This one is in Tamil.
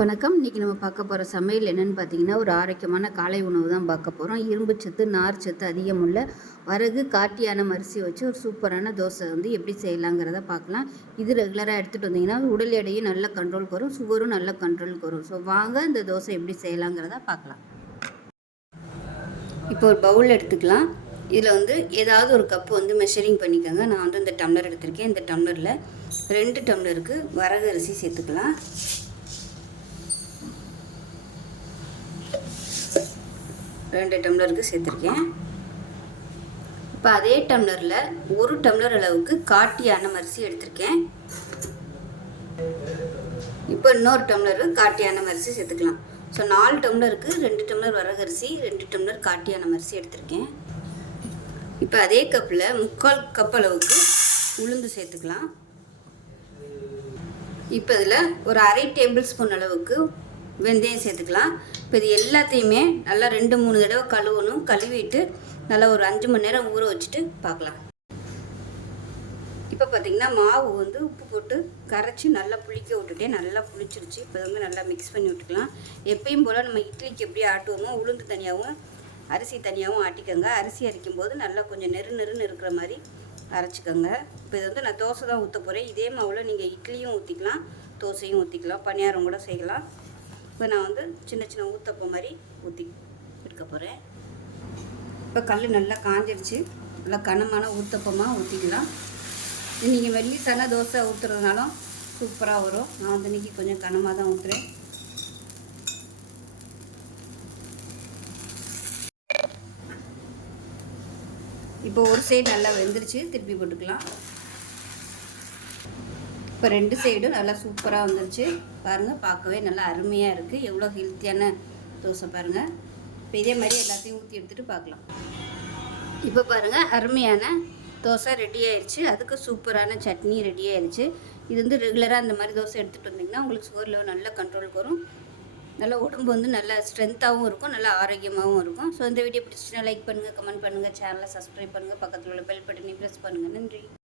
வணக்கம். இன்றைக்கி நம்ம பார்க்க போகிற சமையல் என்னென்னு பார்த்தீங்கன்னா ஒரு ஆரோக்கியமான காலை உணவு தான் பார்க்க போகிறோம் இரும்பு சத்து நார் சத்து அதிகமுள்ள வரகு காட்டியான அரிசி வச்சு ஒரு சூப்பரான தோசை வந்து எப்படி செய்யலாங்கிறத பார்க்கலாம். இது ரெகுலராக எடுத்துகிட்டு வந்தீங்கன்னா உடல் எடையும் நல்ல கண்ட்ரோலுக்கு வரும் சுகரும் நல்ல கண்ட்ரோலுக்கு வரும் ஸோ வாங்க இந்த தோசை எப்படி செய்யலாங்கிறத பார்க்கலாம். இப்போ ஒரு பவுல் எடுத்துக்கலாம். இதில் வந்து ஏதாவது ஒரு கப்பு வந்து மெஷரிங் பண்ணிக்கோங்க. நான் வந்து இந்த டம்ளர் எடுத்திருக்கேன். இந்த டம்ளரில் ரெண்டு டம்ளருக்கு வரகு அரிசி சேர்த்துக்கலாம். ரெண்டு டம்ளருக்கு சேர்த்துருக்கேன். இப்போ அதே டம்ளரில் ஒரு டம்ளர் அளவுக்கு காட்டி அன்னம் அரிசி எடுத்திருக்கேன். இப்போ இன்னொரு டம்ளர் காட்டி அன்னம் அரிசி சேர்த்துக்கலாம். ஸோ நாலு டம்ளருக்கு ரெண்டு டம்ளர் வரகரிசி ரெண்டு டம்ளர் காட்டி அன்னம் அரிசி எடுத்திருக்கேன். இப்போ அதே கப்பில் முக்கால் கப் அளவுக்கு உளுந்து சேர்த்துக்கலாம். இப்போ இதில் ஒரு அரை டேபிள் ஸ்பூன் அளவுக்கு வெந்தயம் சேர்த்துக்கலாம். இப்போ இது எல்லாத்தையுமே நல்லா ரெண்டு மூணு தடவை கழுவணும். கழுவிட்டு நல்லா ஒரு அஞ்சு மணி நேரம் ஊற வச்சுட்டு பார்க்கலாம். இப்போ பார்த்திங்கன்னா மாவு வந்து உப்பு போட்டு கரைச்சி நல்லா புளிக்க விட்டுட்டே நல்லா புளிச்சிருச்சு. இப்போ வந்து நல்லா மிக்ஸ் பண்ணி விட்டுக்கலாம். எப்பயும் போல் நம்ம இட்லிக்கு எப்படி ஆட்டுவோமோ உளுந்து தனியாகவும் அரிசி தனியாகவும் ஆட்டிக்கோங்க. அரிசி அரைக்கும் போது நல்லா கொஞ்சம் நெரு நெருன்னு இருக்கிற மாதிரி அரைச்சிக்கோங்க. இப்போ இது வந்து நான் தோசை தான் ஊற்ற போகிறேன் இதே மாவில் நீங்கள் இட்லியும் ஊற்றிக்கலாம் தோசையும் ஊற்றிக்கலாம் பணியாரம் கூட செய்யலாம். இப்போ நான் வந்து சின்ன சின்ன ஊத்தப்பம் மாதிரி ஊற்றி எடுக்க போகிறேன் இப்போ கல் நல்லா காஞ்சிருச்சு. நல்லா கனமான ஊத்தப்பமாக ஊற்றிக்கலாம் நீங்கள் வெள்ளித்தான தோசை ஊற்றுறதுனாலும் சூப்பராக வரும். நான் வந்து இன்றைக்கி கொஞ்சம் கனமாக தான் ஊற்றுறேன் இப்போ ஒரு சைடு நல்லா வெந்துருச்சு. திருப்பி போட்டுக்கலாம். இப்போ ரெண்டு சைடும் நல்லா சூப்பராக வந்துருச்சு. பாருங்கள் பார்க்கவே நல்லா அருமையாக இருக்குது எவ்வளோ ஹெல்த்தியான தோசை பாருங்கள் இப்போ இதே மாதிரி எல்லாத்தையும் ஊற்றி எடுத்துகிட்டு பார்க்கலாம். இப்போ பாருங்கள் அருமையான தோசை ரெடி ஆயிடுச்சு அதுக்கு சூப்பரான சட்னி ரெடி ஆயிடுச்சு இது வந்து ரெகுலராக அந்த மாதிரி தோசை எடுத்துகிட்டு வந்தீங்கன்னா உங்களுக்கு சுகர் லெவல் நல்ல கண்ட்ரோலுக்கு வரும். நல்லா உடம்பு வந்து நல்லா ஸ்ட்ரென்த்தாகவும் இருக்கும் நல்லா ஆரோக்கியமாகவும் இருக்கும். ஸோ இந்த வீடியோ பிடிச்சிச்சுன்னா லைக் பண்ணுங்கள் கமெண்ட் பண்ணுங்கள் சேனலை சப்ஸ்கிரைப் பண்ணுங்கள் பக்கத்தில் உள்ள பெல் பட்டனையும் ப்ரெஸ் பண்ணுங்கள் நன்றி.